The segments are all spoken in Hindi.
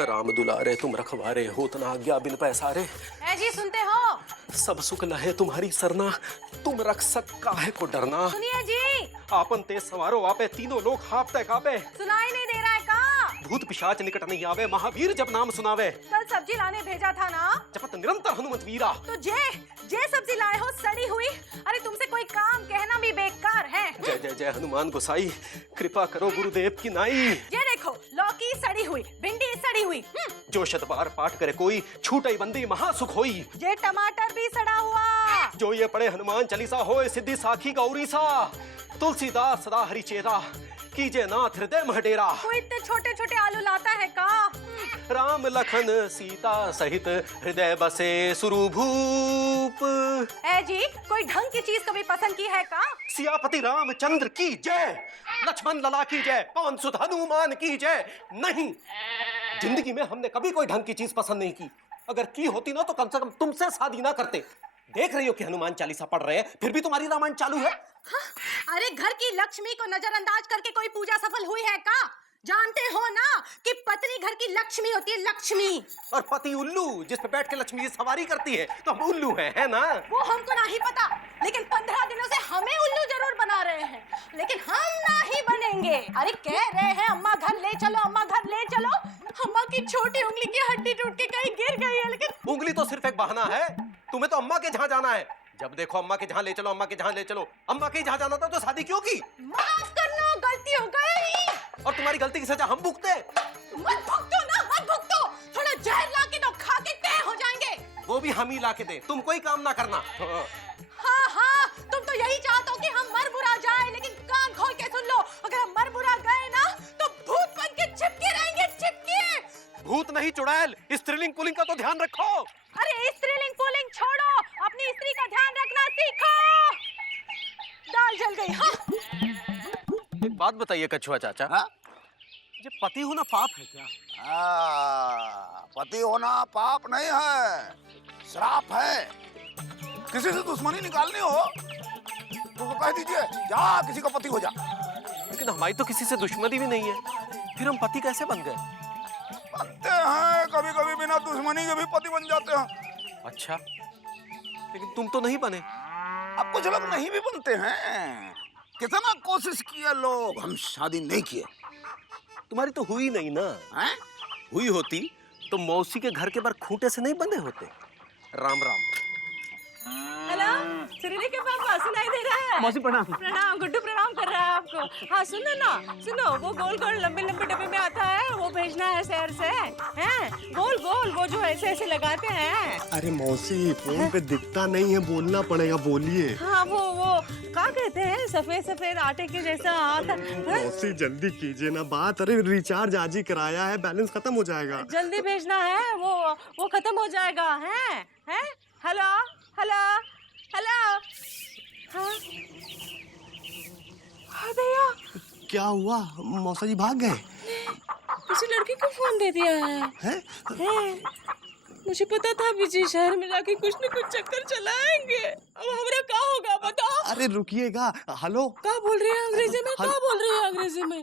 राम दुलारे तुम रखवारे हो तना आज्ञा बिन पैसारे। है जी, सुनते हो? सब सुख लहे तुम्हारी सरना, तुम रक्षक काहे को डरना। सुनिए जी, आपन तेज सवारो आपे, तीनों लोग हाफते कापे। सुनाई नहीं दे रहा है का? भूत पिशाच निकट नहीं आवे, महावीर जब नाम सुनावे। कल सब्जी लाने भेजा था ना? जपत निरंतर हनुमत वीरा। तो जे सब्जी लाए हो सड़ी हुई। अरे तुमसे कोई काम कहना भी बेकार है। जय जय जय हनुमान गोसाई, कृपा करो गुरुदेव की नाई। ये देखो, लौकी सड़ी हुई, भिंडी सड़ी हुई। जो शतबार पाठ करे कोई, छूटई बंदी महासुख होई। ये टमाटर भी सड़ा हुआ। जो ये पढ़े हनुमान चालीसा होए, सिद्धि साखी गौरी सा। तुलसीदास सदा हरिचेरा, कीजे नाथ हृदय मह डेरा। कोई इतने छोटे छोटे आलू लाता है का? राम लखन सीता सहित हृदय बसे सुरभूप। है जी, कोई ढंग की चीज कभी पसंद की है का? सियापति रामचंद्र की जय, लक्ष्मण लला की जय, पवन सुत हनुमान की जय। नहीं, जिंदगी में हमने कभी कोई ढंग की चीज पसंद नहीं की। अगर की होती ना तो कम से कम तुमसे शादी ना करते। देख रही हो कि हनुमान चालीसा पढ़ रहे हैं, फिर भी तुम्हारी रामायण चालू है। हाँ? अरे घर की लक्ष्मी को नजरअंदाज करके कोई पूजा सफल हुई है का? जानते हो ना कि पत्नी घर की लक्ष्मी होती है, लक्ष्मी। और पति उल्लू, जिस पे बैठ के लक्ष्मी जी सवारी करती है, तो हम उल्लू है ना? वो हमको नहीं पता, लेकिन 15 दिनों से हमें उल्लू जरूर बना रहे हैं, लेकिन हम नहीं बनेंगे। अरे कह रहे हैं अम्मा घर ले चलो, अम्मा घर ले चलो। अम्मा की छोटी उंगली की हड्डी टूट के कहीं गिर गई है, लेकिन उंगली तो सिर्फ एक बहाना है। तुम्हें तो अम्मा के जहाँ जाना है। जब देखो अम्मा के जहाँ ले चलो, अम्मा के जहाँ ले चलो। अम्मा के जहाँ जाना था तो शादी क्यों की? माफ करना, गलती हो गई। और तुम्हारी गलती की सजा हम भुगते। मत भुगतो ना, मत भुगतो। थोड़ा जहर ला के दो, खा के तय हो जाएंगे। वो भी हम ही ला के दे, तुम कोई काम ना करना। हाँ हाँ, तुम तो यही चाहते हो कि हम मर बुरा जाए, लेकिन कान खोल के सुन लो, अगर हम मर बुरा गए ना तो भूत बन के चिपके रहेंगे, चिपके। भूत नहीं चुड़ैल, स्त्रीलिंग पुल्लिंग का तो ध्यान रखो। अरे स्त्रीलिंग पुल्लिंग छोड़ो, अपनी स्त्री का ध्यान रखना सीखो। दाल जल गई। हाँ? एक बात बताइए कछुआ चाचा, हाँ? ये पति होना पाप है क्या? पति होना पाप नहीं है, श्राप है। किसी से दुश्मनी निकालनी हो तो कह दीजिए, जा किसी का पति हो जा। लेकिन हमारी तो किसी से दुश्मनी भी नहीं है, फिर हम पति कैसे बन गए? बनते हैं, कभी कभी बिना दुश्मनी के भी पति बन जाते हैं। अच्छा, लेकिन तुम तो नहीं बने। अब कुछ लोग नहीं भी बनते हैं। कितना कोशिश किया लोग, हम शादी नहीं किए। तुम्हारी तो हुई नहीं ना। हैं? हुई होती तो मौसी के घर के बाहर खूंटे से नहीं बंधे होते। राम राम। हेलो, सुरीली के पापा, सुनाई दे रहा है? मौसी प्रणाम। प्रणाम, गुड्डू प्रणाम कर रहा है आपको। हाँ सुनो ना, सुनो, वो गोल गोल लंबे लंबे डब्बे में आता है, वो भेजना है शहर से। हैं? गोल गोल, वो जो ऐसे ऐसे लगाते हैं। अरे मौसी, फोन पे दिखता नहीं है, बोलना पड़ेगा, बोलिए। हाँ वो क्या कहते हैं, सफेद सफेद आटे के जैसा आता है। मौसी जल्दी कीजिए ना बात। अरे रिचार्ज आज ही कराया है, बैलेंस खत्म हो जाएगा। जल्दी भेजना है, वो खत्म हो जाएगा। हैं? हैं? Hello hello hello. हाँ हाँ भैया, क्या हुआ? मौसा जी भाग गए? किसी लड़की को फोन दे दिया है। हैं? मुझे पता था विजय शहर में जाके कुछ न कुछ चक्कर चलाएंगे। अब हमारा क्या होगा बताओ? अरे रुकिएगा। हेलो, क्या बोल रही है अंग्रेजी में? क्या बोल रही है अंग्रेजी में?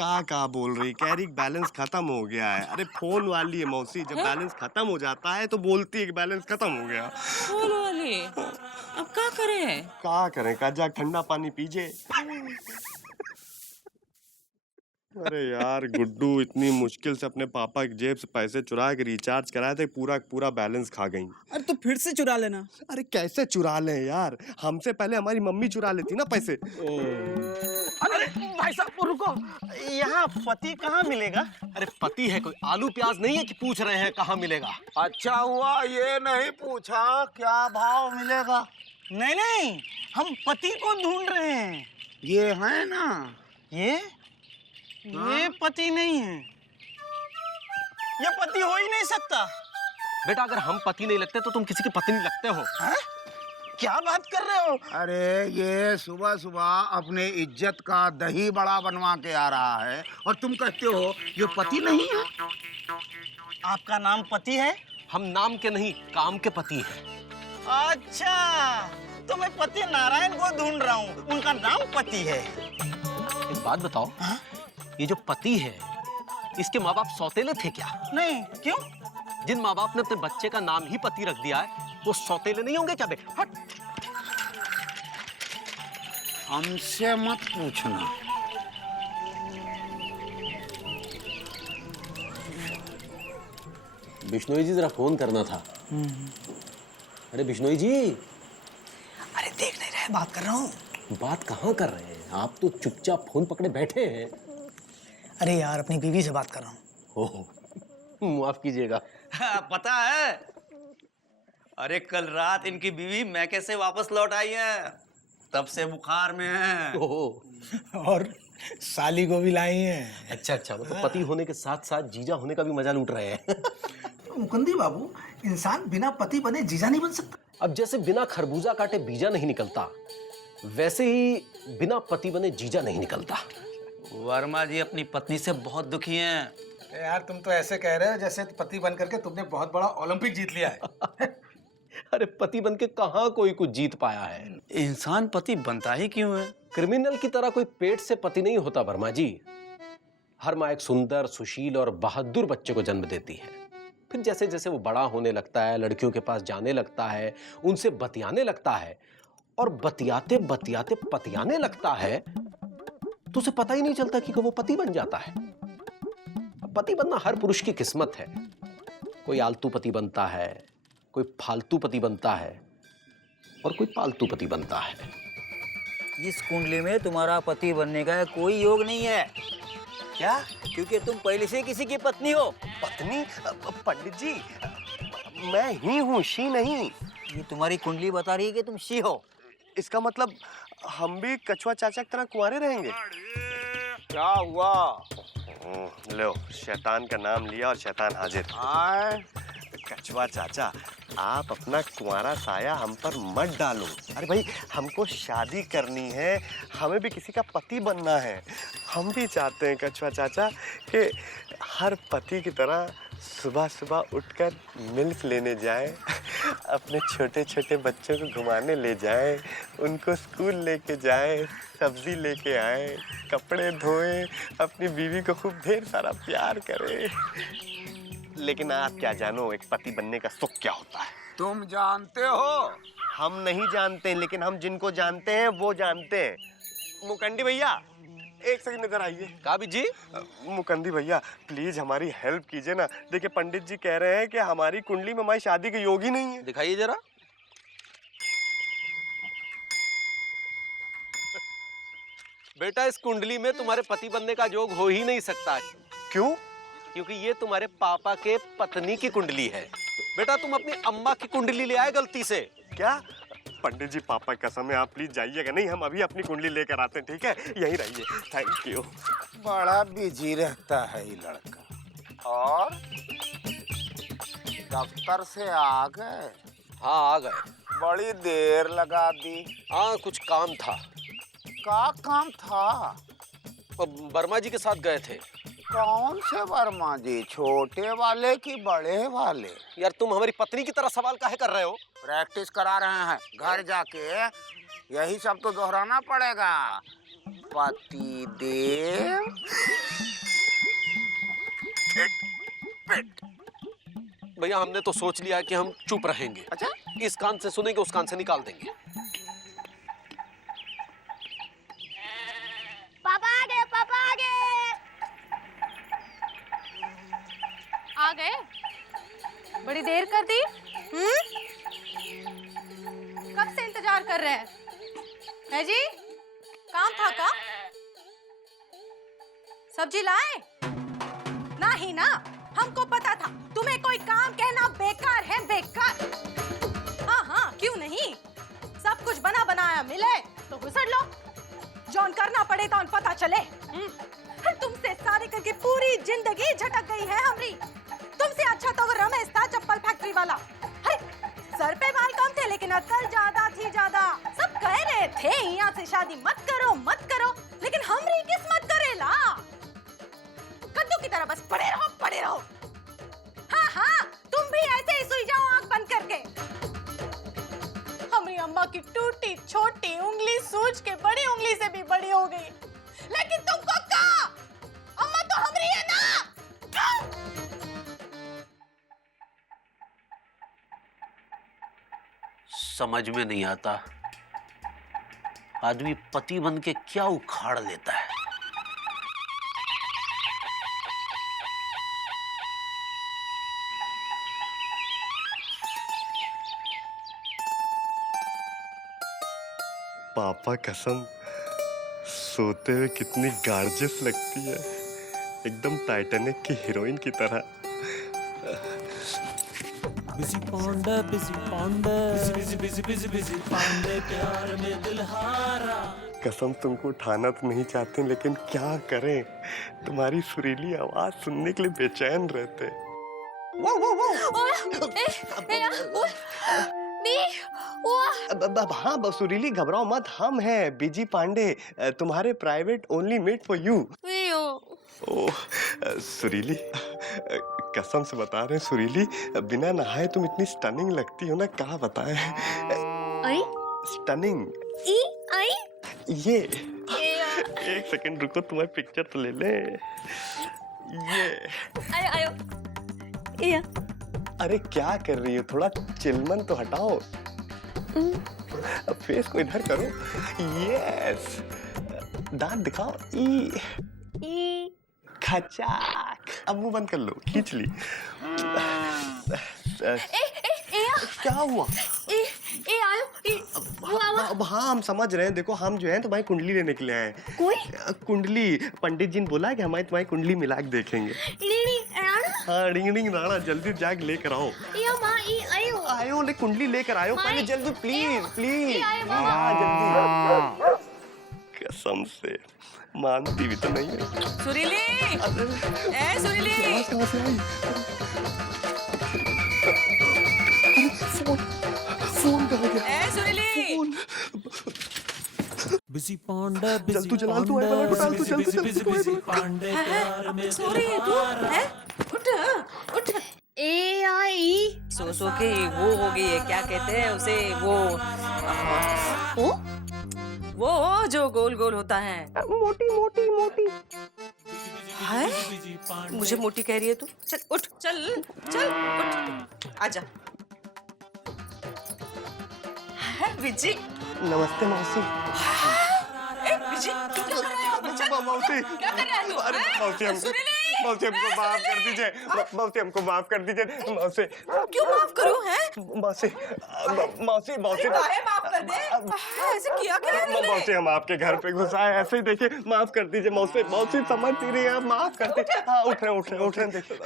का बोल रही? कह रही बैलेंस खत्म हो गया है। अरे फोन वाली है मौसी, जब बैलेंस खत्म हो जाता है तो बोलती है कि बैलेंस खत्म हो गया। फोन वाली? अब क्या करें? क्या करें? का जा ठंडा पानी पीजिए। अरे यार गुड्डू, इतनी मुश्किल से अपने पापा की जेब से पैसे चुरा के रिचार्ज कराए थे, पूरा बैलेंस खा गई। अरे तो फिर से चुरा लेना। अरे कैसे चुरा लें यार, हमसे पहले हमारी मम्मी चुरा लेती ना पैसे। अरे भाई साहब रुको, यहाँ पति कहाँ मिलेगा? अरे पति है कोई, आलू प्याज नहीं है कि पूछ रहे हैं कहाँ मिलेगा। अच्छा हुआ ये नहीं पूछा क्या भाव मिलेगा। नहीं नहीं, हम पति को ढूंढ रहे हैं। ये है ना, ये पति नहीं है, ये पति हो ही नहीं सकता। बेटा अगर हम पति नहीं लगते तो तुम किसी की पत्नी लगते हो। है? क्या बात कर रहे हो? अरे ये सुबह सुबह अपने इज्जत का दही बड़ा बनवा के आ रहा है और तुम कहते हो ये पति नहीं है। आपका नाम पति है? हम नाम के नहीं, काम के पति हैं। अच्छा, तो मैं पति नारायण को ढूंढ रहा हूँ, उनका नाम पति है। एक बात बताओ, ये जो पति है इसके माँ बाप सौतेले थे क्या? नहीं, क्यों? जिन माँ बाप ने अपने बच्चे का नाम ही पति रख दिया है वो सौतेले नहीं होंगे क्या बे? हट। हमसे मत पूछना। बिश्नोई जी जरा फोन करना था। अरे बिश्नोई जी। अरे देख नहीं रहे, बात कर रहा हूँ। बात कहाँ कर रहे हैं आप? तो चुपचाप फोन पकड़े बैठे हैं। अरे यार, अपनी बीवी से बात कर रहा हूँ। ओह, माफ कीजिएगा। पता है, अरे कल रात इनकी बीवी मैके से वापस लौट आई है, तब से बुखार में है। ओह, और साली को भी लाई हैं। अच्छा अच्छा, मतलब पति होने के साथ साथ जीजा होने का भी मजा लूट रहे हैं। मुकुंदी बाबू, इंसान बिना पति बने जीजा नहीं बन सकता। अब जैसे बिना खरबूजा काटे बीजा नहीं निकलता, वैसे ही बिना पति बने जीजा नहीं निकलता। वर्मा जी अपनी पत्नी से बहुत दुखी हैं। यार तुम तो ऐसे कह रहे हो जैसे पति बन करके तुमने बहुत बड़ा ओलंपिक जीत लिया है। अरे पति बन के कहाँ कोई कुछ जीत पाया है? इंसान पति बनता ही क्यों है? क्रिमिनल की तरह कोई पेट से पति नहीं होता वर्मा जी। हर माँ एक सुंदर, सुशील और बहादुर बच्चे को जन्म देती है। फिर जैसे जैसे वो बड़ा होने लगता है, लड़कियों के पास जाने लगता है, उनसे बतियाने लगता है और बतियाते बतियाते पतियाने लगता है, तो उसे पता ही नहीं चलता कि वो पति बन जाता है। पति बनना हर पुरुष की किस्मत है। कोई आलतू पति बनता है, कोई फालतू पति बनता है और कोई पालतू पति बनता है। इस कुंडली में तुम्हारा पति बनने का कोई योग नहीं है। क्या? क्योंकि तुम पहले से किसी की पत्नी हो। पत्नी? पंडित जी, मैं ही हूँ, शी नहीं। ये तुम्हारी कुंडली बता रही है कि तुम शी हो। इसका मतलब हम भी कछुआ चाचा की तरह कुंवारे रहेंगे? क्या हुआ? लो, शैतान का नाम लिया और शैतान हाजिर। आए कछुआ चाचा, आप अपना कुंवारा साया हम पर मत डालो। अरे भाई, हमको शादी करनी है, हमें भी किसी का पति बनना है। हम भी चाहते हैं कछुआ चाचा कि हर पति की तरह सुबह सुबह उठकर मिल्क लेने जाएं, अपने छोटे छोटे बच्चों को घुमाने ले जाएं, उनको स्कूल लेके जाएं, सब्जी लेके आएं, कपड़े धोएं, अपनी बीवी को खूब ढेर सारा प्यार करें। लेकिन आप क्या जानो एक पति बनने का सुख क्या होता है? तुम जानते हो? हम नहीं जानते, लेकिन हम जिनको जानते हैं वो जानते हैं। मुकंदी भैया, एक सेकंड इधर आइए। काबिज जी, मुकंदी भैया प्लीज हमारी हेल्प कीजिए ना। देखिए पंडित जी कह रहे हैं कि हमारी कुंडली में हमारी शादी के योग ही नहीं है। दिखाइए जरा। बेटा, इस कुंडली में तुम्हारे पति बनने का योग हो ही नहीं सकता। क्यों? क्योंकि ये तुम्हारे पापा के पत्नी की कुंडली है। बेटा, तुम अपनी अम्मा की कुंडली ले आए गलती से। क्या? पंडित जी पापा की कसम है, आप प्लीज जाइएगा नहीं, हम अभी अपनी कुंडली लेकर आते हैं, ठीक है? यहीं रहिए। Thank you. बड़ा बिजी रहता है ये लड़का। और दफ्तर से आ गए? हाँ, आ गए। बड़ी देर लगा दी। हाँ, कुछ काम था। क्या काम था? वर्मा जी के साथ गए थे। कौन से वर्मा जी, छोटे वाले कि बड़े वाले? यार, तुम हमारी पत्नी की तरह सवाल काहे कर रहे हो? प्रैक्टिस करा रहे हैं, घर जाके यही सब तो दोहराना पड़ेगा। पति देव भैया, हमने तो सोच लिया कि हम चुप रहेंगे। अच्छा, इस कान से सुनेंगे, उस कान से निकाल देंगे। पापा आ गए, पापा आ गए। आ गए? बड़ी देर कर दी। कब से इंतजार कर रहे हैं? है जी? काम था का? सब्जी लाए? नहीं ना, हमको पता था तुम्हें कोई काम कहना बेकार है, बेकार। हाँ हाँ, क्यों नहीं? सब कुछ बना बनाया मिले तो घुसड़ लो, जौन करना पड़े तो पता चले। तुमसे शादी करके पूरी जिंदगी झटक गई है हमारी। तुमसे अच्छा तो वो रमेश था, चप्पल फैक्ट्री वाला। सर पे बाल कम थे लेकिन अक्ल ज्यादा थी, ज्यादा। सब कह रहे थे यहाँ से शादी मत करो, मत करो, लेकिन हमारी किस्मत करेला। कद्दू की तरह बस पड़े रहो, पड़े रहो। हाँ हाँ, तुम भी ऐसे ही सुई जाओ आंख बंद करके। हमारी अम्मा की टूटी छोटी उंगली सूज के बड़ी उंगली से भी बड़ी हो गई, लेकिन तुमको क्या? अम्मा तो हमारी है ना। समझ में नहीं आता, आदमी पति बन के क्या उखाड़ लेता है। पापा कसम, सोते हुए कितनी गार्जियस लगती है, एकदम टाइटैनिक की हीरोइन की तरह। Busy Pandey, busy Pandey, busy busy busy busy Pandey, प्यार में दिल हारा। कसम तुमको उठाना तो नहीं चाहते, लेकिन क्या करें, तुम्हारी सुरीली आवाज सुनने के लिए बेचैन रहते। अब हाँ सुरीली, घबराओ मत, हम हैं बिजी पांडे, तुम्हारे private only made for you. Oh सुरीली, कसम से बता रहे हैं सुरीली, बिना नहाए तुम इतनी स्टनिंग लगती हो ना, क्या बताएं। स्टनिंग। ये एक सेकंड रुको, तुम्हारी पिक्चर तो ले ले। ये अरे क्या कर रही हो, थोड़ा चिलमन तो हटाओ, अब फेस को इधर करो। यस, दांत दिखाओ। ई खचाक। अब मुंह बंद कर लो, खींच ली। क्या हुआ? अब हाँ हम समझ रहे हैं, देखो हम जो है तुम्हारी कुंडली लेने के लिए आए हैं। कोई कुंडली, पंडित जी ने बोला कि हमारी तुम्हारी कुंडली मिला के देखेंगे। हाँ रिंग राणा, जल्दी जाके लेकर आओ। आयो ले, कुंडली लेकर आयो पहले जल्दी, प्लीज प्लीज। हाँ जल्दी, कसम से मानती भी तो नहीं है। सुरीली, ए सुरीली, कहाँ से आई? फोन कहाँ गया? ए सुरीली, बिजी पांडे, बिजी तू जला, तू आए वाला डाल, तू जल्दी जल्दी बिजी पांडे, प्यार में सो रही है तू? हैं? उठ उठ। सो के वो हो गई है, क्या कहते हैं उसे, वो जो गोल गोल होता है। मोटी। है? मुझे मोटी कह रही है तू? चल उठ, चल उठ, आजा। है विजी? नमस्ते मौसी। विजी, तू क्या कर रहा है? चल, मौसी, क्या कर रहा है तू? अरे मौसी हमको माफ कर दीजिए, मौसी हमको माफ कर दीजिए, मौसी। क्यों माफ करूं, हैं? मौसी काहे माफ कर दे? ऐसे किया क्या है तूने? मौसी हम आपके घर पे घुस आए, ऐसे ही देखिए, माफ कर दीजिए मौसी समझ नहीं रही आप, माफ कर दीजिए। हाँ उठ रहे हैं। देखिए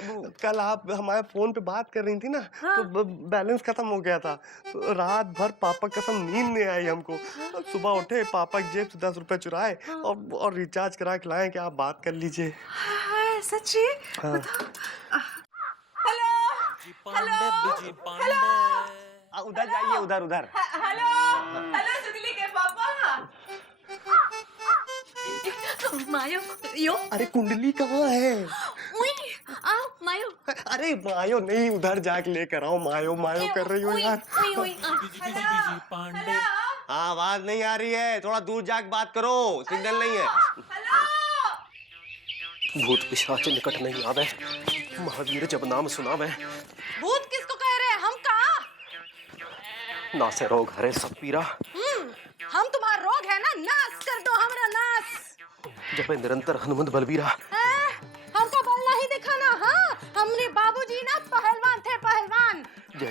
कल आप हमारे फोन पे बात कर रही थी ना, तो बैलेंस खत्म हो गया था, तो रात भर पापा कसम नींद नहीं आई हमको। सुबह उठे, पापा की जेब से 10 रुपए चुराए और रिचार्ज करा के लाए कि आप बात कर लीजिए। सच्ची? हाँ। हेलो, उधर जाइए, उधर। हेलो सुनीली के पापा। मायो, यो। अरे कुंडली कहाँ है? मायो। अरे मायो नहीं, उधर जाके लेकर आओ। मायो कर रही हो यार। बिजी पांडे। हाँ आवाज नहीं आ रही है, थोड़ा दूर जाके बात करो, सिग्नल नहीं है। भूत पिशाच निकट नहीं आवे, महावीर जब नाम सुनावे। भूत किसको कह रहे हैं, हम कहाँ? ना से रोग हरे सब पीरा। हम तुम्हारा रोग है ना, नाश कर दो हमारा नाश। जब निरंतर हनुमंत बलबीरा। हमको बल नहीं दिखाना। हाँ, हमने बाबूजी ना पहलवान थे, पहलवान।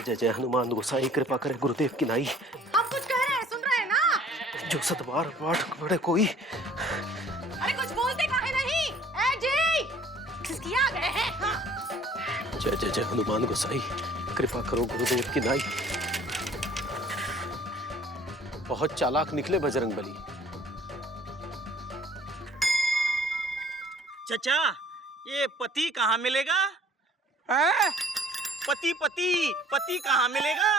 जय हनुमान गोसाई, कृपा करे गुरुदेव की नाई। हम कुछ कह रहे हैं, सुन रहे हैं ना? जो सतवार पाठ पढ़े कोई। अरे कुछ बोलते काहे नहीं? ए जी, खिसकिया गए हैं। हाँ। जय हनुमान गोसाई, कृपा करो गुरुदेव की नाई। बहुत चालाक निकले बजरंगबली। चचा, ये पति कहाँ मिलेगा? पति कहाँ मिलेगा?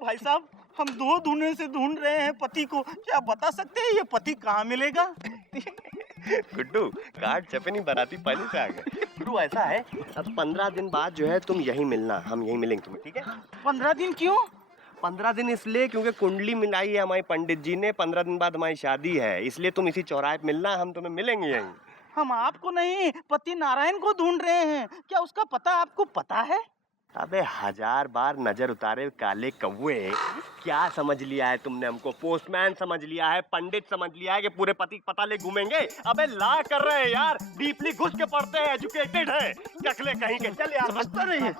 भाई साहब, हम 2 धुने से ढूंढ रहे हैं पति को, क्या बता सकते हैं ये पति कहाँ मिलेगा? गुड्डू, कार्ड चपनी बाराती पहले से आ गए। गुड्डू ऐसा है, अब 15 दिन बाद जो है तुम यहीं मिलना, हम यहीं मिलेंगे तुम्हें, ठीक है? 15 दिन क्यों? 15 दिन इसलिए क्योंकि कुंडली मिलाई है हमारी पंडित जी ने, 15 दिन बाद हमारी शादी है, इसलिए तुम इसी चौराहे पे मिलना, हम तुम्हें मिलेंगे यहीं। हम आपको नहीं पति नारायण को ढूंढ रहे हैं। क्या उसका पता आपको पता है? अबे 1000 बार नजर उतारे काले कौवे, क्या समझ लिया है तुमने हमको? पोस्टमैन समझ लिया है, पंडित समझ लिया है कि पूरे पति पता ले घूमेंगे? अबे ला कर रहे हैं यार, डीपली घुस के पढ़ते हैं, एजुकेटेड है, कखले कहीं के। चल यार, समझता नहीं है।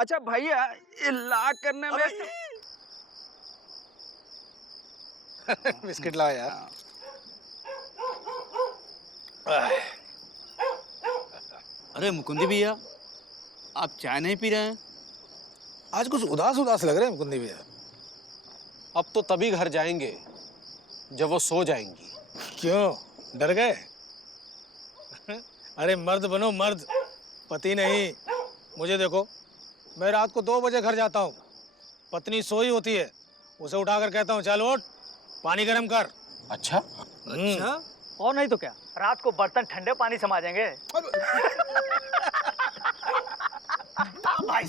अच्छा भैया, ये ला करने में बिस्किट लाओ यार। अरे मुकुंदी भैया, आप चाय नहीं पी रहे हैं? आज कुछ उदास उदास लग रहे हैं मुकुंदी भैया। अब तो तभी घर जाएंगे जब वो सो जाएंगी। क्यों, डर गए? अरे मर्द बनो मर्द, पति नहीं। मुझे देखो, मैं रात को 2 बजे घर जाता हूँ, पत्नी सोई होती है, उसे उठाकर कहता हूँ चल उठ, पानी गर्म कर। अच्छा? अच्छा? और नहीं तो क्या, रात को बर्तन ठंडे पानी से मांजेंगे। भाई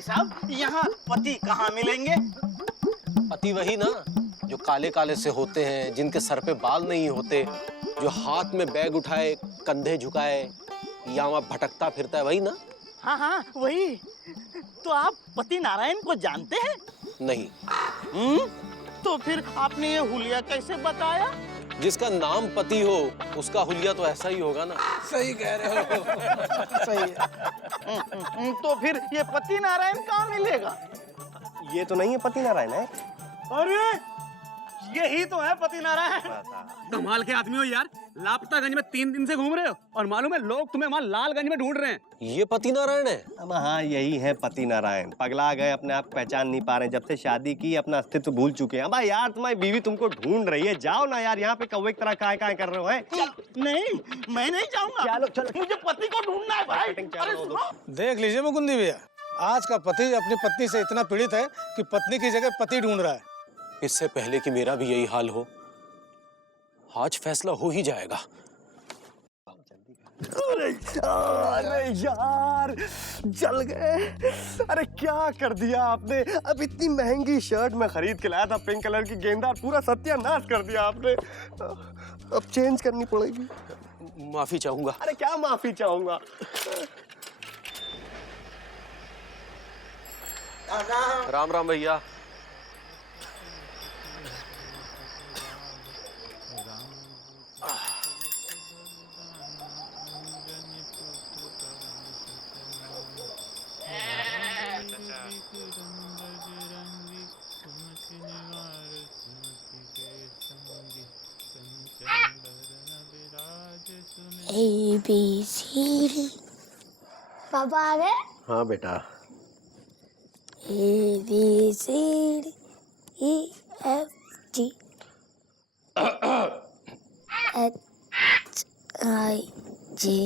साहब, यहाँ पति कहाँ मिलेंगे? पति वही ना जो काले काले से होते हैं, जिनके सर पे बाल नहीं होते, जो हाथ में बैग उठाए, कंधे झुकाए, या वहाँ भटकता फिरता है, वही ना? हाँ हाँ वही। तो आप पति नारायण को जानते हैं? नहीं। तो फिर आपने ये हुलिया कैसे बताया? जिसका नाम पति हो उसका हुलिया तो ऐसा ही होगा ना। सही कह रहे हो। सही है। तो फिर ये पति नारायण कहाँ मिलेगा? ये तो नहीं है पति नारायण है। अरे यही तो है पति नारायण। कमाल के आदमी हो यार, लापतागंज में 3 दिन से घूम रहे हो और मालूम है लोग तुम्हें वहाँ लालगंज में ढूंढ रहे हैं। ये पति नारायण है? अब हाँ, यही है पति नारायण। पगला गए, अपने आप पहचान नहीं पा रहे, जब से शादी की अपना अस्तित्व भूल चुके हैं। भाई यार, तुम्हारी बीवी तुमको ढूंढ रही है, जाओ ना यार, यहाँ पे कौवे की तरह काय कर रहे हो? नहीं, मैं नहीं जाऊंगा। चलो चलो, मुझे पति को ढूंढना है भाई। अरे सुनो, देख लीजिए मुकुंदी भैया, आज का पति अपनी पत्नी से इतना पीड़ित है कि पत्नी की जगह पति ढूंढ रहा है। इससे पहले कि मेरा भी यही हाल हो, आज फैसला हो ही जाएगा। अरे यार, जल गए। अरे क्या कर दिया आपने? अब इतनी महंगी शर्ट मैं खरीद के लाया था, पिंक कलर की गेंदा, पूरा सत्यानाश कर दिया आपने। अब चेंज करनी पड़ेगी। माफी चाहूंगा। अरे क्या माफी चाहूंगा? राम राम भैया। ABC पापा आ गए? हाँ बेटा। ABCD EFG HIJK।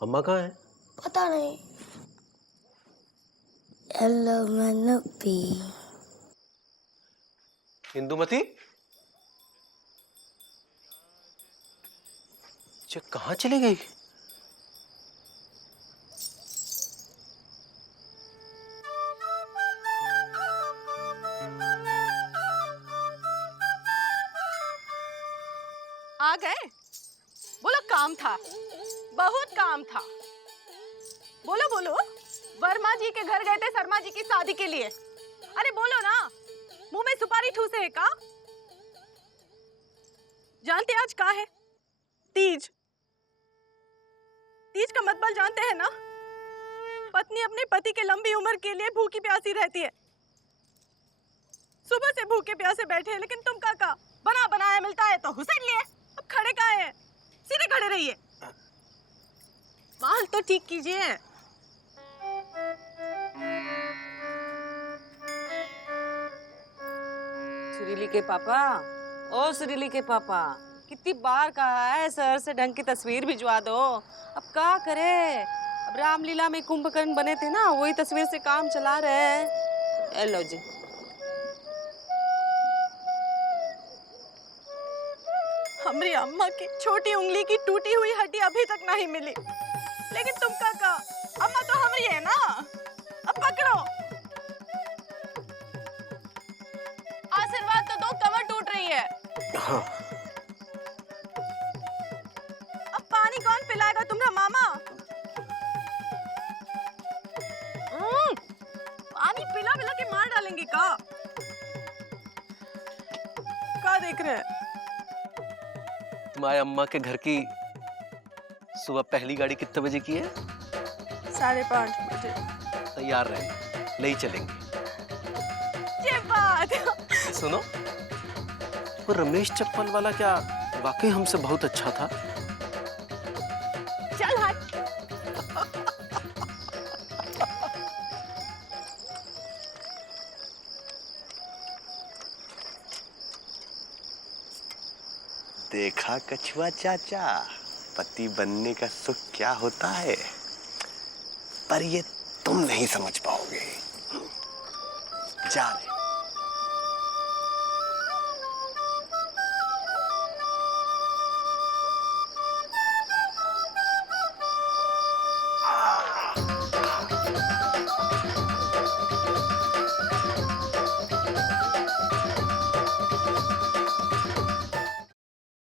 अम्मा कहाँ है? पता नहीं। LMNP। इंदुमती, कहाँ चली गई? आ गए? बोलो काम था, बहुत काम था। बोलो बोलो, वर्मा जी के घर गए थे शर्मा जी की शादी के लिए। अरे बोलो ना, मुंह में सुपारी ठूसे है का? जानते आज का है? तीज। तीज का मतलब जानते हैं ना? पत्नी अपने पति के लंबी उम्र के लिए भूखी प्यासी रहती है। सुबह से भूखे प्यासे बैठे हैं, लेकिन तुम का बना बनाया मिलता है तो हुसैन लिए। अब खड़े काहे हैं? सीधे खड़े रहिए। बाल तो ठीक कीजिए। सुरीली के पापा, ओ सुरीली के पापा, कितनी बार कहा है सर से ढंग की तस्वीर भिजवा दो। अब क्या करे, अब रामलीला में कुंभकर्ण बने थे ना, वही तस्वीर से काम चला रहे हैं। लो जी। हमारी अम्मा की छोटी उंगली की टूटी हुई हड्डी अभी तक नहीं मिली, लेकिन तुम काका, अम्मा तो हमारी है ना। अब पकड़ो, आशीर्वाद तो दो, कमर टूट रही है। हाँ, पिलाएगा तुम्हारा मामा? पानी पिला पिला के मार डालेंगे का? क्या देख रहे हैं? माया अम्मा के घर की सुबह पहली गाड़ी कितने बजे की है? 5:30 बजे। तैयार रहना, ले ही चलेंगे। ये बात। सुनो, वो रमेश चप्पल वाला क्या वाकई हमसे बहुत अच्छा था? चल हट। देखा कछुआ चाचा, पति बनने का सुख क्या होता है, पर ये तुम नहीं समझ पाओगे। जा रहे